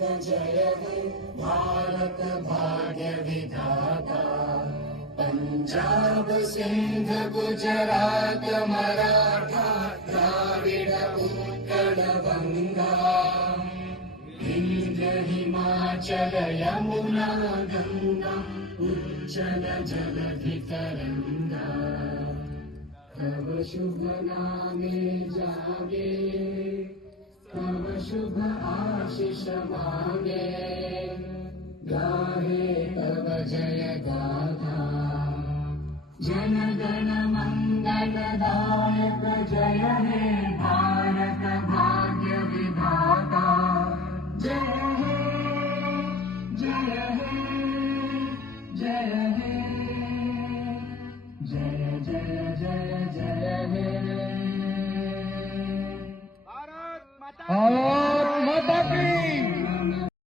जय हे भारत भाग्य विधाता। पंजाब सिंध गुजरात मराठा द्राविड उत्कल गंगा, विंध्य हिमाचल यमुना गंगा उज्जल जलधि तरंगा। तव शुभ नामे जागे, तव शुभ आशीष मांगे, गाहे तव जय गाथा। जन गण मंगल दायक जय हे भारत भाग्य